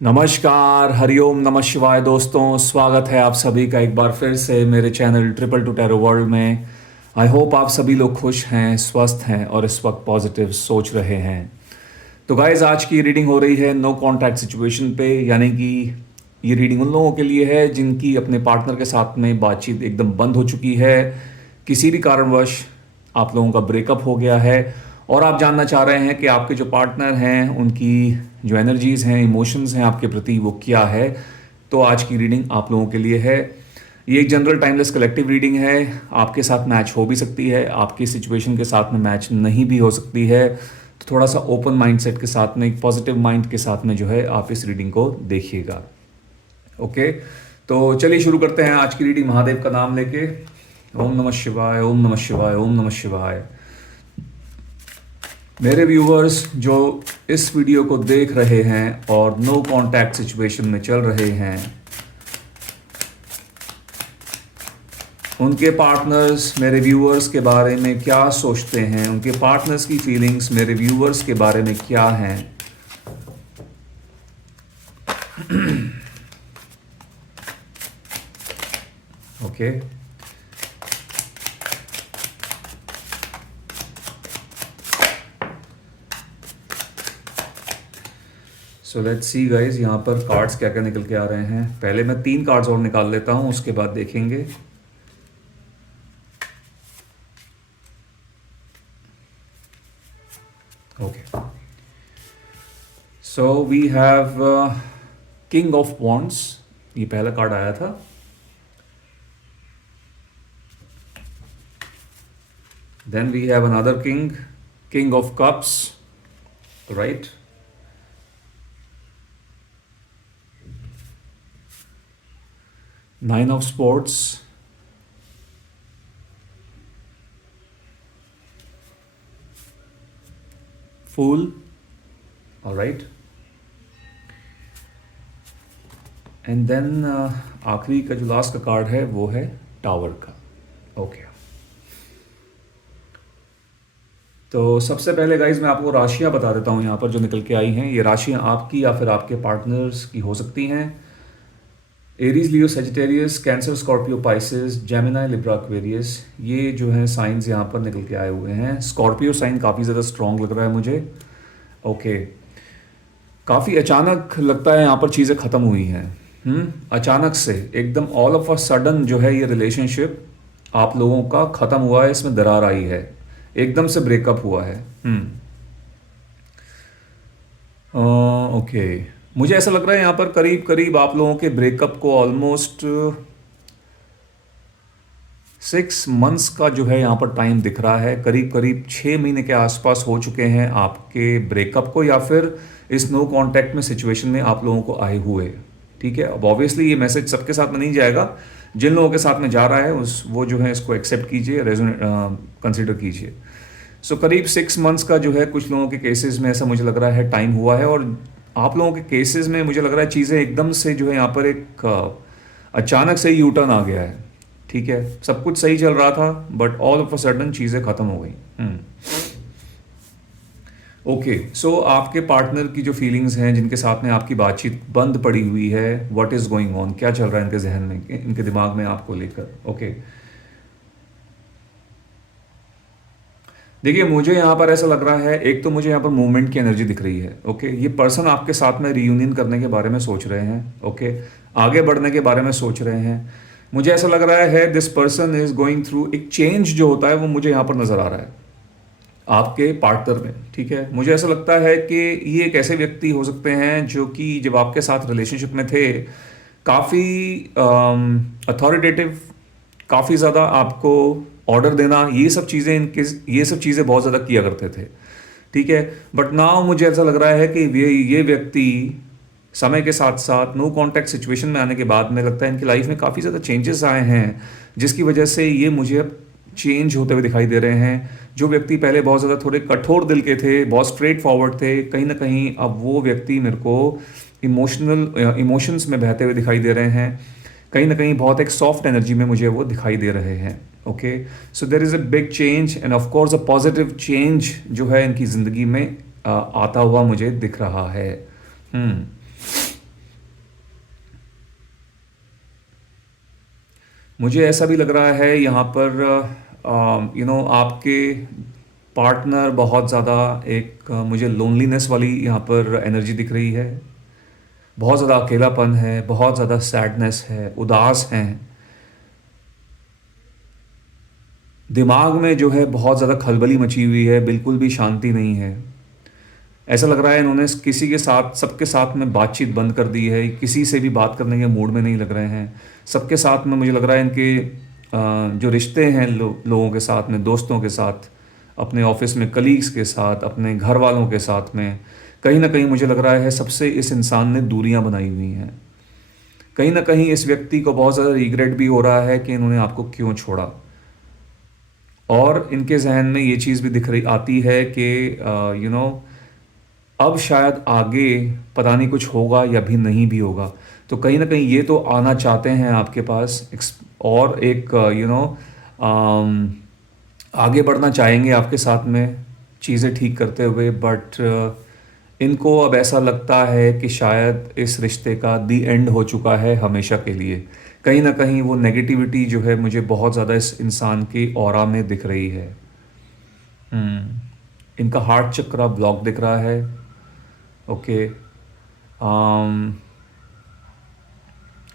नमस्कार, हरिओम नमः शिवाय दोस्तों। स्वागत है आप सभी का एक बार फिर से मेरे channel triple two tarot world में। आई होप आप सभी लोग खुश हैं, स्वस्थ हैं और इस वक्त पॉजिटिव सोच रहे हैं। तो गाइज, आज की रीडिंग हो रही है नो कॉन्टैक्ट सिचुएशन पे, यानी कि ये रीडिंग उन लोगों के लिए है जिनकी अपने पार्टनर के साथ में बातचीत एकदम बंद हो चुकी है। किसी भी कारणवश आप लोगों का ब्रेकअप हो गया है और आप जानना चाह रहे हैं कि आपके जो पार्टनर हैं उनकी जो एनर्जीज़ हैं, इमोशंस हैं आपके प्रति, वो क्या है। तो आज की रीडिंग आप लोगों के लिए है। ये एक जनरल टाइमलेस कलेक्टिव रीडिंग है। आपके साथ मैच हो भी सकती है, आपकी सिचुएशन के साथ में मैच नहीं भी हो सकती है। तो थोड़ा सा ओपन माइंडसेट के साथ में, एक पॉजिटिव माइंड के साथ में जो है आप इस रीडिंग को देखिएगा। ओके, तो चलिए शुरू करते हैं आज की रीडिंग महादेव का नाम लेके। ओम नमः शिवाय, ओम नमः शिवाय, ओम नमः शिवाय। मेरे व्यूअर्स जो इस वीडियो को देख रहे हैं और नो कांटेक्ट सिचुएशन में चल रहे हैं, उनके पार्टनर्स मेरे व्यूअर्स के बारे में क्या सोचते हैं, उनके पार्टनर्स की फीलिंग्स मेरे व्यूअर्स के बारे में क्या हैं। Okay, so let's see guys, यहाँ पर कार्ड्स क्या क्या निकल के आ रहे हैं। पहले मैं 3 कार्ड्स और निकाल लेता हूँ, उसके बाद देखेंगे। Okay, so we have king of wands, ये पहला कार्ड आया था। Then we have another king, king of cups, right. Nine of Swords, Fool, all right, and then आखिरी का जो लास्ट का कार्ड है वो है टावर का। ओके, तो सबसे पहले गाइज मैं आपको राशियां बता देता हूं यहाँ पर जो निकल के आई हैं। ये राशियां आपकी या फिर आपके पार्टनर्स की हो सकती हैं। Aries, Leo, Sagittarius, Cancer, Scorpio, Pisces, Gemini, Libra, Aquarius, ये जो हैं साइंस यहाँ पर निकल के आए हुए हैं। स्कॉर्पियो साइन काफ़ी ज़्यादा स्ट्रॉन्ग लग रहा है मुझे। ओके, काफ़ी अचानक लगता है यहाँ पर चीज़ें ख़त्म हुई हैं। अचानक से एकदम ऑल ऑफ अ सडन जो है ये रिलेशनशिप आप लोगों का ख़त्म हुआ है, इसमें दरार आई है, एकदम से ब्रेकअप हुआ है। ओके, मुझे ऐसा लग रहा है यहाँ पर करीब करीब आप लोगों के ब्रेकअप को ऑलमोस्ट 6 मंथ्स का जो है यहाँ पर टाइम दिख रहा है। करीब करीब 6 महीने के आसपास हो चुके हैं आपके ब्रेकअप को, या फिर इस नो कांटेक्ट में सिचुएशन में आप लोगों को आए हुए। ठीक है, अब ऑब्वियसली ये मैसेज सबके साथ में नहीं जाएगा। जिन लोगों के साथ में जा रहा है वो जो है इसको एक्सेप्ट कीजिए, कंसिडर कीजिए। सो करीब 6 मंथ्स का जो है कुछ लोगों के केसेस में ऐसा मुझे लग रहा है टाइम हुआ है, और आप लोगों के केसेस में मुझे लग रहा है चीज़ें एकदम से जो है यहाँ पर एक अचानक से यू टर्न आ गया है। ठीक है, सब कुछ सही चल रहा था but all of a sudden चीज़ें ख़त्म हो गई। ओके, सो आपके पार्टनर की जो फीलिंग्स हैं, जिनके साथ में आपकी बातचीत बंद पड़ी हुई है, व्हाट इज़ गोइंग ऑन, क्या चल रहा है इनके जहन में, इनके दिमाग में आपको लेकर। ओके, देखिए मुझे यहाँ पर ऐसा लग रहा है, एक तो मुझे यहाँ पर मूवमेंट की एनर्जी दिख रही है। ओके, ये पर्सन आपके साथ में रीयूनियन करने के बारे में सोच रहे हैं। ओके, आगे बढ़ने के बारे में सोच रहे हैं। मुझे ऐसा लग रहा है this person is going through एक चेंज जो होता है, वो मुझे यहाँ पर नज़र आ रहा है आपके पार्टनर में। ठीक है, मुझे ऐसा लगता है कि ये एक ऐसे व्यक्ति हो सकते हैं जो कि जब आपके साथ रिलेशनशिप में थे काफ़ी अथॉरिटेटिव, काफ़ी ज़्यादा आपको ऑर्डर देना, ये सब चीज़ें बहुत ज़्यादा किया करते थे। ठीक है, बट नाउ मुझे ऐसा लग रहा है कि ये व्यक्ति समय के साथ साथ नो कांटेक्ट सिचुएशन में आने के बाद में लगता है इनकी लाइफ में काफ़ी ज़्यादा चेंजेस आए हैं, जिसकी वजह से ये मुझे अब चेंज होते हुए दिखाई दे रहे हैं। जो व्यक्ति पहले बहुत ज़्यादा थोड़े कठोर दिल के थे, बहुत स्ट्रेट फॉरवर्ड थे, कहीं ना कहीं अब वो व्यक्ति मेरे को इमोशंस में बहते हुए दिखाई दे रहे हैं। कहीं ना कहीं बहुत एक सॉफ्ट एनर्जी में मुझे वो दिखाई दे रहे हैं। Okay, so there is a big change end of course a positive change जो है इनकी ज़िंदगी में आता हुआ मुझे दिख रहा है। मुझे ऐसा भी लग रहा है यहाँ पर आपके पार्टनर बहुत ज़्यादा एक मुझे लोनलीनेस वाली यहाँ पर एनर्जी दिख रही है। बहुत ज़्यादा अकेलापन है, बहुत ज़्यादा सैडनेस है, उदास हैं। दिमाग में जो है बहुत ज़्यादा खलबली मची हुई है, बिल्कुल भी शांति नहीं है। ऐसा लग रहा है इन्होंने किसी के साथ, सबके साथ में बातचीत बंद कर दी है, किसी से भी बात करने के मूड में नहीं लग रहे हैं। सबके साथ में मुझे लग रहा है इनके जो रिश्ते हैं लोगों के साथ में, दोस्तों के साथ, अपने ऑफिस में कलीग्स के साथ, अपने घर वालों के साथ में, कहीं ना कहीं मुझे लग रहा है सबसे इस इंसान ने दूरियां बनाई हुई हैं। कहीं ना कहीं इस व्यक्ति को बहुत ज़्यादा रिग्रेट भी हो रहा है कि इन्होंने आपको क्यों छोड़ा। और इनके जहन में ये चीज़ भी दिख रही आती है कि अब शायद आगे पता नहीं कुछ होगा या भी नहीं भी होगा। तो कहीं ना कहीं ये तो आना चाहते हैं आपके पास और एक आगे बढ़ना चाहेंगे आपके साथ में चीज़ें ठीक करते हुए, बट इनको अब ऐसा लगता है कि शायद इस रिश्ते का दी एंड हो चुका है हमेशा के लिए। कहीं ना कहीं वो नेगेटिविटी जो है मुझे बहुत ज़्यादा इस इंसान की ऑरा में दिख रही है। इनका हार्ट चक्रा ब्लॉक दिख रहा है। ओके।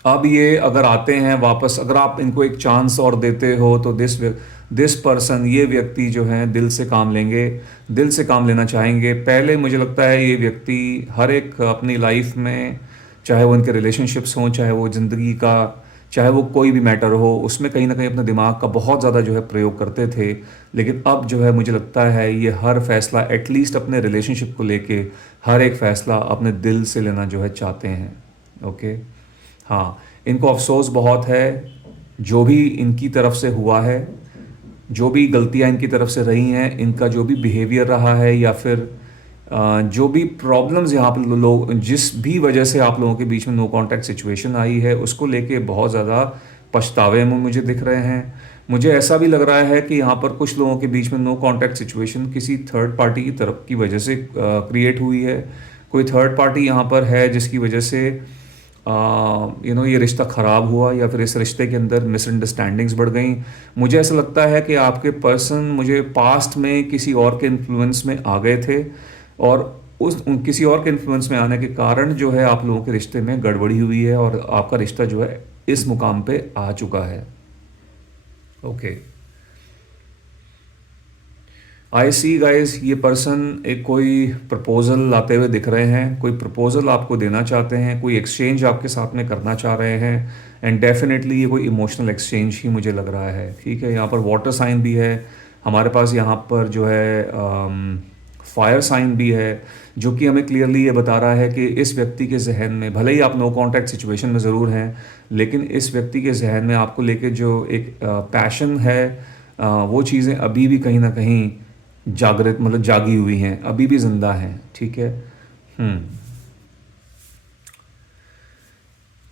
अब ये अगर आते हैं वापस, अगर आप इनको एक चांस और देते हो तो दिस पर्सन, ये व्यक्ति जो है दिल से काम लेंगे, दिल से काम लेना चाहेंगे। पहले मुझे लगता है ये व्यक्ति हर एक अपनी लाइफ में, चाहे वो इनके रिलेशनशिप्स हों, चाहे वो ज़िंदगी का, चाहे वो कोई भी मैटर हो, उसमें कहीं ना कहीं अपने दिमाग का बहुत ज़्यादा जो है प्रयोग करते थे। लेकिन अब जो है मुझे लगता है ये हर फैसला, एटलीस्ट अपने रिलेशनशिप को लेके, हर एक फ़ैसला अपने दिल से लेना जो है चाहते हैं। ओके। हाँ, इनको अफसोस बहुत है जो भी इनकी तरफ से हुआ है, जो भी गलतियाँ इनकी तरफ से रही हैं, इनका जो भी बिहेवियर रहा है, या फिर जो भी प्रॉब्लम्स यहाँ पर लोग, जिस भी वजह से आप लोगों के बीच में नो कांटेक्ट सिचुएशन आई है, उसको लेके बहुत ज़्यादा पछतावे में मुझे दिख रहे हैं। मुझे ऐसा भी लग रहा है कि यहाँ पर कुछ लोगों के बीच में नो कांटेक्ट सिचुएशन किसी थर्ड पार्टी की तरफ की वजह से क्रिएट हुई है। कोई थर्ड पार्टी यहाँ पर है जिसकी वजह से ये रिश्ता ख़राब हुआ, या फिर इस रिश्ते के अंदर मिसअंडरस्टैंडिंग्स बढ़ गई। मुझे ऐसा लगता है कि आपके पर्सन मुझे पास्ट में किसी और के इन्फ्लुएंस में आ गए थे, और किसी और के इन्फ्लुएंस में आने के कारण जो है आप लोगों के रिश्ते में गड़बड़ी हुई है, और आपका रिश्ता जो है इस मुकाम पे आ चुका है। ओके। आई सी गाइस, ये पर्सन एक कोई प्रपोजल लाते हुए दिख रहे हैं, कोई प्रपोजल आपको देना चाहते हैं, कोई एक्सचेंज आपके साथ में करना चाह रहे हैं। एंड डेफिनेटली ये कोई इमोशनल एक्सचेंज ही मुझे लग रहा है। ठीक है, यहाँ पर वाटर साइन भी है हमारे पास, यहाँ पर जो है फायर साइन भी है, जो कि हमें क्लियरली ये बता रहा है कि इस व्यक्ति के जहन में, भले ही आप नो कांटेक्ट सिचुएशन में ज़रूर हैं, लेकिन इस व्यक्ति के जहन में आपको लेके जो एक पैशन है, वो चीज़ें अभी भी कहीं ना कहीं जागृत, मतलब जागी हुई हैं, अभी भी जिंदा हैं। ठीक है।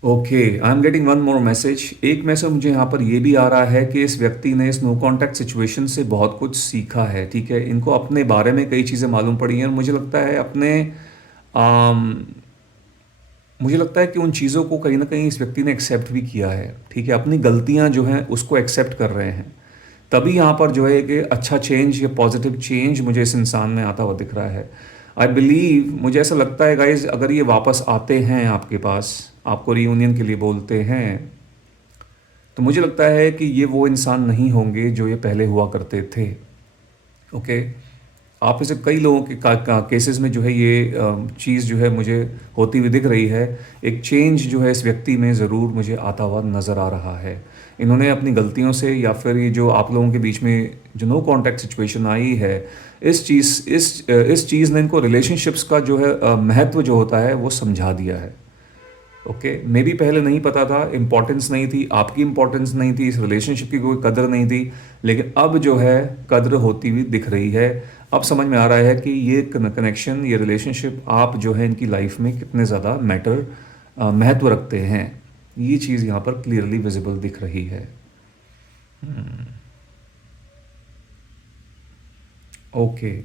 Okay, I am getting one more message. एक मैसेज मुझे यहाँ पर ये भी आ रहा है कि इस व्यक्ति ने इस नो कांटेक्ट सिचुएशन से बहुत कुछ सीखा है। ठीक है, इनको अपने बारे में कई चीज़ें मालूम पड़ी हैं, और मुझे लगता है मुझे लगता है कि उन चीज़ों को कहीं ना कहीं इस व्यक्ति ने एक्सेप्ट भी किया है। ठीक है, अपनी गलतियाँ जो हैं उसको एक्सेप्ट कर रहे हैं। तभी यहाँ पर जो है एक अच्छा चेंज या पॉजिटिव चेंज मुझे इस इंसान में आता हुआ दिख रहा है। आई बिलीव, मुझे ऐसा लगता है गाइज, अगर ये वापस आते हैं आपके पास, आपको रियूनियन के लिए बोलते हैं, तो मुझे लगता है कि ये वो इंसान नहीं होंगे जो ये पहले हुआ करते थे। ओके। आप में से कई लोगों के केसेस में जो है ये चीज़ जो है मुझे होती हुई दिख रही है। एक चेंज जो है इस व्यक्ति में ज़रूर मुझे आता हुआ नज़र आ रहा है। इन्होंने अपनी गलतियों से, या फिर ये जो आप लोगों के बीच में जो नो कांटेक्ट सिचुएशन आई है, इस चीज़ ने इनको रिलेशनशिप्स का जो है महत्व जो होता है वो समझा दिया है। ओके, मे बी पहले नहीं पता था, इम्पोर्टेंस नहीं थी, आपकी इम्पोर्टेंस नहीं थी, इस रिलेशनशिप की कोई कदर नहीं थी, लेकिन अब जो है कदर होती हुई दिख रही है। अब समझ में आ रहा है कि ये कनेक्शन, ये रिलेशनशिप आप जो है इनकी लाइफ में कितने ज़्यादा महत्व रखते हैं। ये चीज़ यहाँ पर क्लियरली विजिबल दिख रही है। ओके,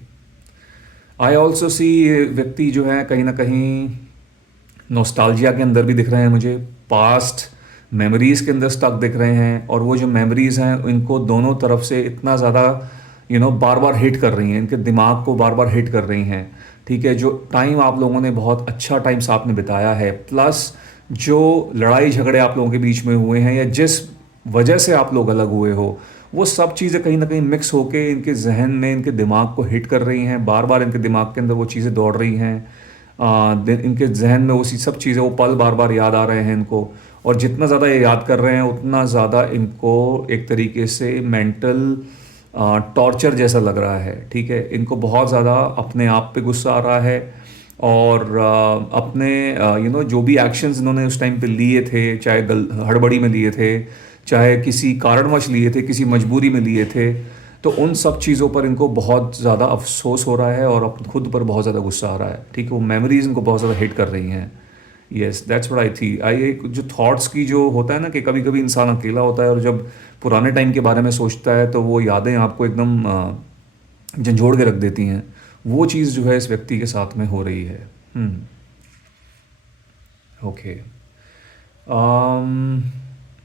आई ऑल्सो सी ये व्यक्ति जो है कहीं ना कहीं नॉस्टैल्जिया के अंदर भी दिख रहे हैं मुझे। पास्ट मेमोरीज़ के अंदर स्टक दिख रहे हैं, और वो जो मेमोरीज़ हैं इनको दोनों तरफ से इतना ज़्यादा बार बार हिट कर रही हैं, इनके दिमाग को बार बार हिट कर रही हैं। ठीक है, जो टाइम आप लोगों ने बहुत अच्छा टाइम साथ में बिताया है, प्लस जो लड़ाई झगड़े आप लोगों के बीच में हुए हैं या जिस वजह से आप लोग अलग हुए हो, वो सब चीज़ें कहीं ना कहीं मिक्स होके इनके जहन में, इनके दिमाग को हिट कर रही हैं, बार बार इनके दिमाग के अंदर वो चीज़ें दौड़ रही हैं। इनके जहन में उसी सब चीज़ें, वो पल बार बार याद आ रहे हैं इनको, और जितना ज़्यादा ये याद कर रहे हैं उतना ज़्यादा इनको एक तरीके से मेंटल टॉर्चर जैसा लग रहा है। ठीक है, इनको बहुत ज़्यादा अपने आप पे गुस्सा आ रहा है, और अपने जो भी एक्शंस इन्होंने उस टाइम पे लिए थे, चाहे हड़बड़ी में लिए थे, चाहे किसी कारणवश लिए थे, किसी मजबूरी में लिए थे, तो उन सब चीज़ों पर इनको बहुत ज़्यादा अफसोस हो रहा है और खुद पर बहुत ज़्यादा गुस्सा आ रहा है। ठीक है, वो मेमोरीज इनको बहुत ज़्यादा हिट कर रही हैं। येस, दैट्स व्हाट आई थी आई एक जो थॉट्स की जो होता है ना, कि कभी कभी इंसान अकेला होता है और जब पुराने टाइम के बारे में सोचता है तो वो यादें आपको एकदम झंझोड़ के रख देती हैं। वो चीज़ जो है इस व्यक्ति के साथ में हो रही है। ओके,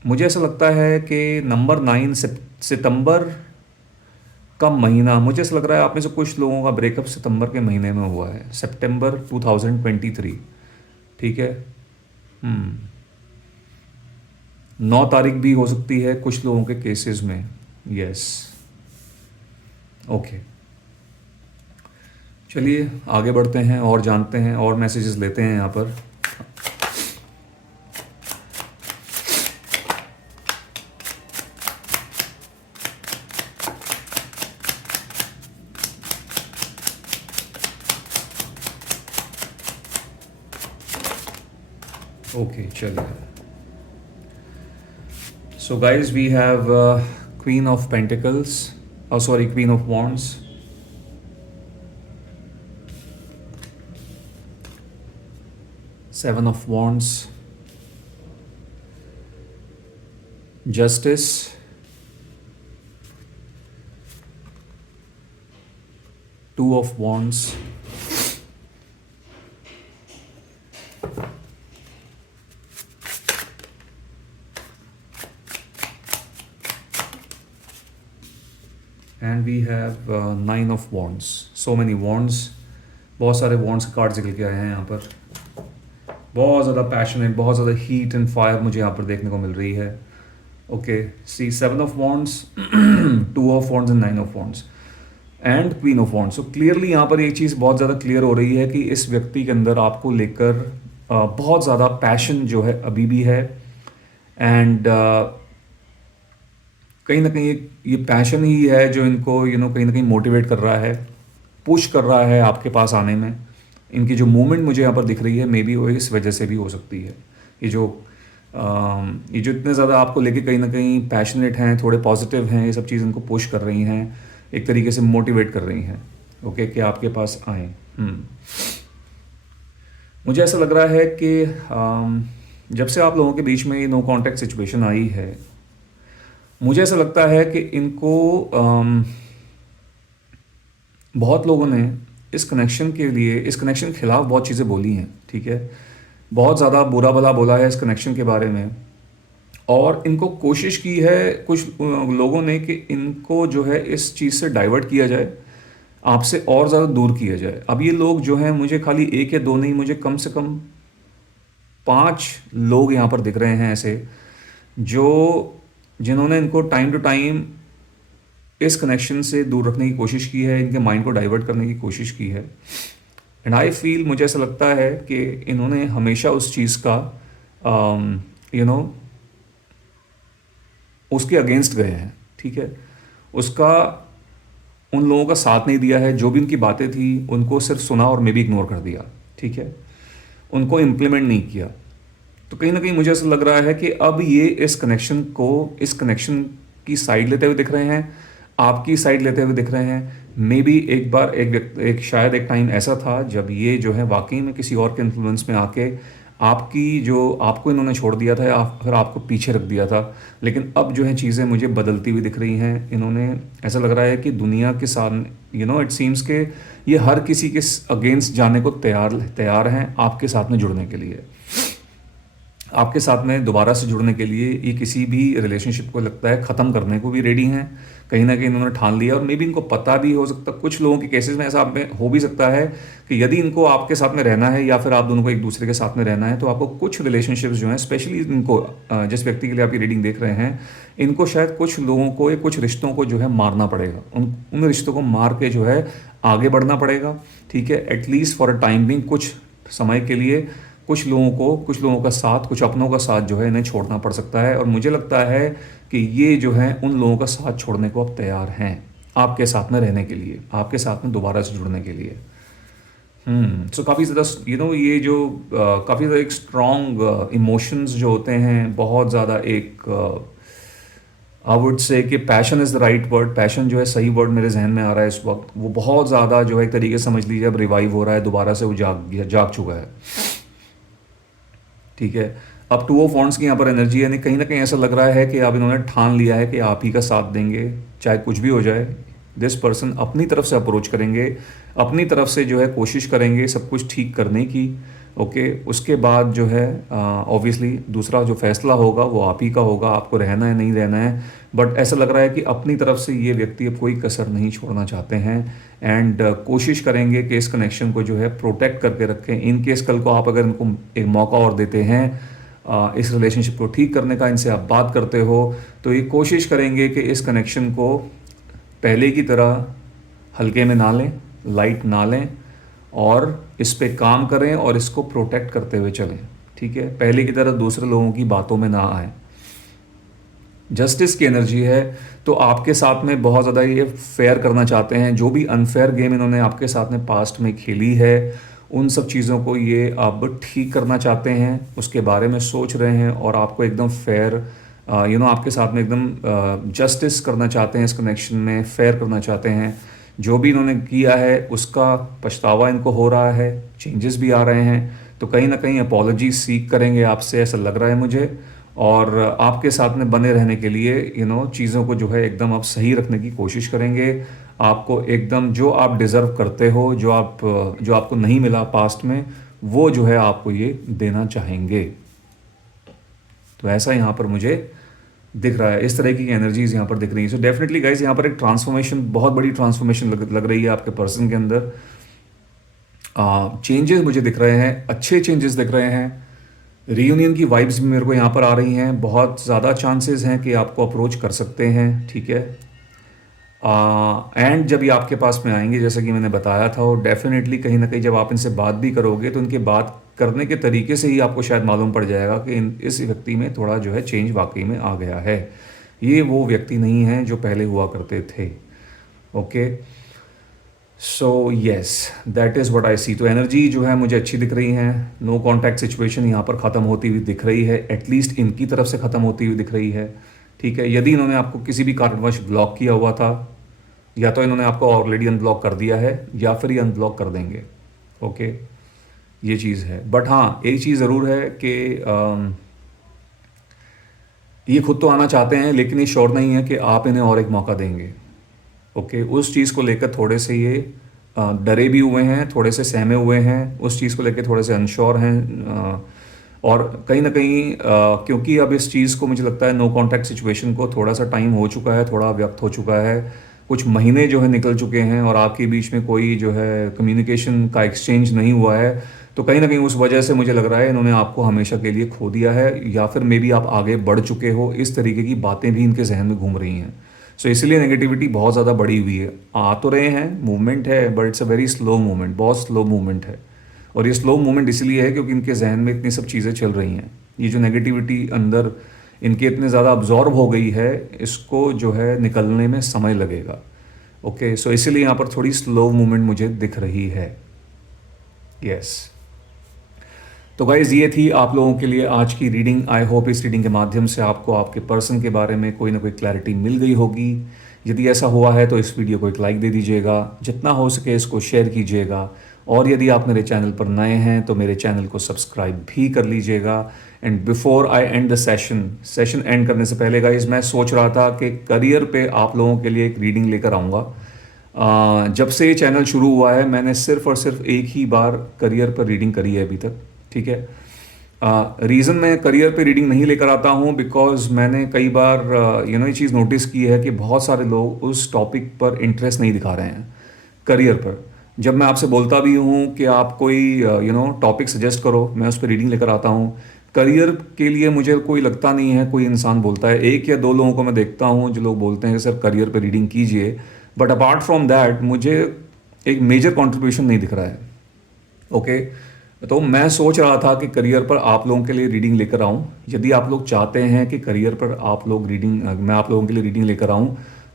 मुझे ऐसा लगता है कि नंबर 9 सितंबर का महीना, मुझे ऐसा लग रहा है आप में से कुछ लोगों का ब्रेकअप सितंबर के महीने में हुआ है, सितंबर 2023। ठीक है, 9 तारीख भी हो सकती है कुछ लोगों के केसेस में। यस, ओके, चलिए आगे बढ़ते हैं और जानते हैं और मैसेजेस लेते हैं यहाँ पर। ओके, चलिए। So guys, we have Queen of Pentacles, Queen of Wands, Seven of Wands, Justice, Two of Wands, and we have 9 of wands. So many wands, बहुत सारे वॉन्ड्स के कार्ड्स निकल के आए हैं यहाँ पर। बहुत ज़्यादा पैशनेट, बहुत ज़्यादा हीट एंड फायर मुझे यहाँ पर देखने को मिल रही है। Okay, see 7 of wands, 2 of wands and 9 of wands and queen of wands. So clearly यहाँ पर एक चीज़ बहुत ज़्यादा क्लियर हो रही है कि इस व्यक्ति के अंदर आपको लेकर बहुत ज़्यादा पैशन जो है अभी भी है, एंड कहीं ना कहीं ये पैशन ही है जो इनको कहीं ना कहीं मोटिवेट कर रहा है, पुश कर रहा है आपके पास आने में। इनकी जो मूवमेंट मुझे यहाँ पर दिख रही है, मे बी वो इस वजह से भी हो सकती है। ये जो इतने ज़्यादा आपको लेके कहीं ना कहीं पैशनेट हैं, थोड़े पॉजिटिव हैं, ये सब चीज़ इनको पुश कर रही हैं, एक तरीके से मोटिवेट कर रही हैं। ओके, कि आपके पास आएँ। मुझे ऐसा लग रहा है कि जब से आप लोगों के बीच में ये नो कॉन्टैक्ट सिचुएशन आई है, मुझे ऐसा लगता है कि इनको बहुत लोगों ने इस कनेक्शन के खिलाफ बहुत चीज़ें बोली हैं। ठीक है, बहुत ज़्यादा बुरा भला बोला है इस कनेक्शन के बारे में, और इनको कोशिश की है कुछ लोगों ने कि इनको जो है इस चीज़ से डाइवर्ट किया जाए, आपसे और ज़्यादा दूर किया जाए। अब ये लोग जो हैं, मुझे खाली 1 या 2 नहीं, मुझे कम से कम 5 लोग यहाँ पर दिख रहे हैं ऐसे, जिन्होंने इनको टाइम टू टाइम इस कनेक्शन से दूर रखने की कोशिश की है, इनके माइंड को डाइवर्ट करने की कोशिश की है। एंड आई फील, मुझे ऐसा लगता है कि इन्होंने हमेशा उस चीज़ का उसके अगेंस्ट गए हैं। ठीक है, उसका उन लोगों का साथ नहीं दिया है, जो भी उनकी बातें थी उनको सिर्फ सुना और मे भी इग्नोर कर दिया। ठीक है, उनको इम्प्लीमेंट नहीं किया। तो कहीं ना कहीं मुझे ऐसा लग रहा है कि अब ये इस कनेक्शन की साइड लेते हुए दिख रहे हैं, आपकी साइड लेते हुए दिख रहे हैं। मे बी शायद एक टाइम ऐसा था जब ये जो है वाकई में किसी और के इन्फ्लुएंस में आके आपको इन्होंने छोड़ दिया था, या फिर आपको पीछे रख दिया था। लेकिन अब जो है चीज़ें मुझे बदलती हुई दिख रही हैं। इन्होंने, ऐसा लग रहा है कि दुनिया के साथ इट सीम्स के ये हर किसी के अगेंस्ट जाने को तैयार हैं आपके साथ में जुड़ने के लिए। आपके साथ में दोबारा से जुड़ने के लिए ये किसी भी रिलेशनशिप को लगता है ख़त्म करने को भी रेडी हैं। कहीं ना कहीं इन्होंने ठान लिया और मे बी इनको पता भी हो सकता, कुछ लोगों के केसेस में ऐसा आप में हो भी सकता है कि यदि इनको आपके साथ में रहना है या फिर आप दोनों को एक दूसरे के साथ में रहना है तो आपको कुछ रिलेशनशिप्स जो हैं, स्पेशली इनको जिस व्यक्ति के लिए आप ये रीडिंग देख रहे हैं, इनको शायद कुछ लोगों को या कुछ रिश्तों को जो है मारना पड़ेगा। उन रिश्तों को मार के जो है आगे बढ़ना पड़ेगा। ठीक है, at least for a time being, कुछ समय के लिए कुछ लोगों का साथ, कुछ अपनों का साथ जो है इन्हें छोड़ना पड़ सकता है। और मुझे लगता है कि ये जो है उन लोगों का साथ छोड़ने को अब तैयार हैं आपके साथ में रहने के लिए, आपके साथ में दोबारा से जुड़ने के लिए। सो काफ़ी ज़्यादा ये जो काफ़ी ज़्यादा एक स्ट्रॉन्ग इमोशंस जो होते हैं, बहुत ज़्यादा एक आई वुड से कि passion is the right word, passion जो है सही वर्ड मेरे जहन में आ रहा है इस वक्त। वो बहुत ज़्यादा जो है एक तरीके से समझ लीजिए अब रिवाइव हो रहा है, दोबारा से वो जाग चुका है। ठीक है, अब टू ऑफ वॉन्ड्स की यहाँ पर एनर्जी, यानी कहीं ना कहीं ऐसा लग रहा है कि अब इन्होंने ठान लिया है कि आप ही का साथ देंगे चाहे कुछ भी हो जाए। दिस पर्सन अपनी तरफ से अप्रोच करेंगे, अपनी तरफ से जो है कोशिश करेंगे सब कुछ ठीक करने की। ओके, उसके बाद जो है ऑब्वियसली दूसरा जो फैसला होगा वो आप ही का होगा, आपको रहना है नहीं रहना है। बट ऐसा लग रहा है कि अपनी तरफ से ये व्यक्ति अब कोई कसर नहीं छोड़ना चाहते हैं एंड कोशिश करेंगे कि इस कनेक्शन को जो है प्रोटेक्ट करके रखें। इन केस कल को आप अगर इनको एक मौका और देते हैं इस रिलेशनशिप को ठीक करने का, इनसे आप बात करते हो, तो ये कोशिश करेंगे कि इस कनेक्शन को पहले की तरह हल्के में ना लें, लाइट ना लें और इस पे काम करें और इसको प्रोटेक्ट करते हुए चलें। ठीक है, पहले की तरह दूसरे लोगों की बातों में ना आए। जस्टिस की एनर्जी है, तो आपके साथ में बहुत ज़्यादा ये फेयर करना चाहते हैं। जो भी अनफेयर गेम इन्होंने आपके साथ में पास्ट में खेली है, उन सब चीज़ों को ये अब ठीक करना चाहते हैं, उसके बारे में सोच रहे हैं और आपको एकदम फेयर आपके साथ में एकदम जस्टिस करना चाहते हैं, इस कनेक्शन में फेयर करना चाहते हैं। जो भी इन्होंने किया है उसका पछतावा इनको हो रहा है, चेंजेस भी आ रहे हैं, तो कहीं ना कहीं अपॉलॉजी सीख करेंगे आपसे, ऐसा लग रहा है मुझे। और आपके साथ में बने रहने के लिए चीज़ों को जो है एकदम आप सही रखने की कोशिश करेंगे। आपको एकदम जो आप डिज़र्व करते हो, जो आपको नहीं मिला पास्ट में, वो जो है आपको ये देना चाहेंगे। तो ऐसा यहाँ पर मुझे दिख रहा है, इस तरह की एनर्जीज यहाँ पर दिख रही है। सो डेफिनेटली गाइज, यहाँ पर एक ट्रांसफॉर्मेशन, बहुत बड़ी ट्रांसफॉर्मेशन लग रही है आपके पर्सन के अंदर। चेंजेस मुझे दिख रहे हैं, अच्छे चेंजेस दिख रहे हैं। रीयूनियन की वाइब्स भी मेरे को यहाँ पर आ रही हैं, बहुत ज़्यादा चांसेस हैं कि आपको अप्रोच कर सकते हैं। ठीक है, एंड जब ये आपके पास में आएंगे, जैसा कि मैंने बताया था, और डेफिनेटली कहीं ना कहीं जब आप इनसे बात भी करोगे तो इनके बात करने के तरीके से ही आपको शायद मालूम पड़ जाएगा कि इस व्यक्ति में थोड़ा जो है चेंज वाकई में आ गया है। ये वो व्यक्ति नहीं है जो पहले हुआ करते थे। Okay, so yes, that is what I see. तो एनर्जी जो है मुझे अच्छी दिख रही है। नो कॉन्टैक्ट सिचुएशन यहाँ पर ख़त्म होती हुई दिख रही है, एटलीस्ट इनकी तरफ से ख़त्म होती हुई दिख रही है। ठीक है, यदि इन्होंने आपको किसी भी कारणवश ब्लॉक किया हुआ था, या तो इन्होंने आपको ऑलरेडी अनब्लॉक कर दिया है या फिर ये अनब्लॉक कर देंगे। ओके, ये चीज़ है। बट हाँ, एक चीज़ ज़रूर है कि ये खुद तो आना चाहते हैं, लेकिन ये श्योर नहीं है कि आप इन्हें और एक मौका देंगे। ओके, उस चीज़ को लेकर थोड़े से ये डरे भी हुए हैं, थोड़े से सहमे हुए हैं, उस चीज़ को लेकर थोड़े से अनश्योर हैं। और कहीं ना कहीं क्योंकि अब इस चीज़ को मुझे लगता है नो कॉन्टैक्ट सिचुएशन को थोड़ा सा टाइम हो चुका है, थोड़ा व्यक्त हो चुका है, कुछ महीने जो है निकल चुके हैं और आपके बीच में कोई जो है कम्युनिकेशन का एक्सचेंज नहीं हुआ है। तो कहीं ना कहीं उस वजह से मुझे लग रहा है इन्होंने आपको हमेशा के लिए खो दिया है, या फिर मे बी आप आगे बढ़ चुके हो, इस तरीके की बातें भी इनके जहन में घूम रही हैं। सो इसलिए नेगेटिविटी बहुत ज़्यादा बढ़ी हुई है। आ तो रहे हैं, मूवमेंट है, but it's a very slow movement, बहुत स्लो मूवमेंट है। और ये स्लो मूवमेंट इसलिए है क्योंकि इनके जहन में इतनी सब चीज़ें चल रही हैं। ये जो नेगेटिविटी अंदर इनके इतने ज़्यादा अब्जॉर्ब हो गई है, इसको जो है निकलने में समय लगेगा। ओके, सो इसीलिए यहाँ पर थोड़ी स्लो मूवमेंट मुझे दिख रही है। यस, तो गाइज़, ये थी आप लोगों के लिए आज की रीडिंग। आई होप इस रीडिंग के माध्यम से आपको आपके पर्सन के बारे में कोई ना कोई क्लैरिटी मिल गई होगी। यदि ऐसा हुआ है तो इस वीडियो को एक लाइक दे दीजिएगा, जितना हो सके इसको शेयर कीजिएगा, और यदि आप मेरे चैनल पर नए हैं तो मेरे चैनल को सब्सक्राइब भी कर लीजिएगा। And before I and the session and करने से पहले गाइज़, मैं सोच रहा था कि करियर पे आप लोगों के लिए एक रीडिंग लेकर आऊँगा। जब से ये चैनल शुरू हुआ है मैंने सिर्फ और सिर्फ एक ही बार करियर पर रीडिंग करी है अभी तक। ठीक है, रीज़न मैं करियर पे रीडिंग नहीं लेकर आता हूँ बिकॉज मैंने कई बार ये चीज़ नोटिस की है कि बहुत सारे लोग उस टॉपिक पर इंटरेस्ट नहीं दिखा रहे हैं करियर पर। जब मैं आपसे बोलता भी हूँ कि आप कोई टॉपिक सजेस्ट करो, मैं उस पर रीडिंग लेकर आता हूँ। करियर के लिए मुझे कोई लगता नहीं है कोई इंसान बोलता है, एक या दो लोगों को मैं देखता हूँ जो लोग बोलते हैं कि सर करियर पे रीडिंग कीजिए, बट अपार्ट फ्रॉम दैट मुझे एक मेजर कंट्रीब्यूशन नहीं दिख रहा है। ओके, तो मैं सोच रहा था कि करियर पर आप लोगों के लिए रीडिंग लेकर आऊं। यदि आप लोग चाहते हैं कि करियर पर आप लोग रीडिंग मैं आप लोगों के लिए रीडिंग लेकर आऊं,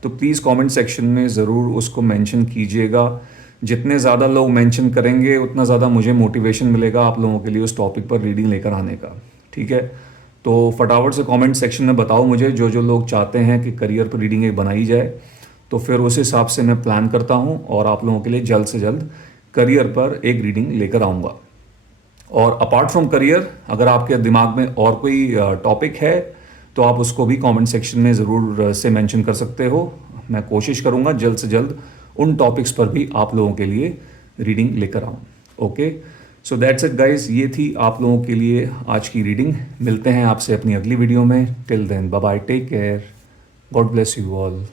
तो प्लीज़ कमेंट सेक्शन में ज़रूर उसको मेंशन कीजिएगा। जितने ज़्यादा लोग मेंशन करेंगे उतना ज़्यादा मुझे मोटिवेशन मिलेगा आप लोगों के लिए उस टॉपिक पर रीडिंग लेकर आने का। ठीक है, तो फटाफट से कमेंट सेक्शन में बताओ मुझे जो जो लोग चाहते हैं कि करियर पर रीडिंग एक बनाई जाए, तो फिर उस हिसाब से मैं प्लान करता हूँ और आप लोगों के लिए जल्द से जल्द करियर पर एक रीडिंग लेकर आऊँगा। और अपार्ट फ्रॉम करियर अगर आपके दिमाग में और कोई टॉपिक है तो आप उसको भी कमेंट सेक्शन में ज़रूर से मेंशन कर सकते हो। मैं कोशिश करूँगा जल्द से जल्द उन टॉपिक्स पर भी आप लोगों के लिए रीडिंग लेकर आऊँ। Okay, so that's it guys, ये थी आप लोगों के लिए आज की रीडिंग। मिलते हैं आपसे अपनी अगली वीडियो में। Till then bye bye, take care, God bless you all.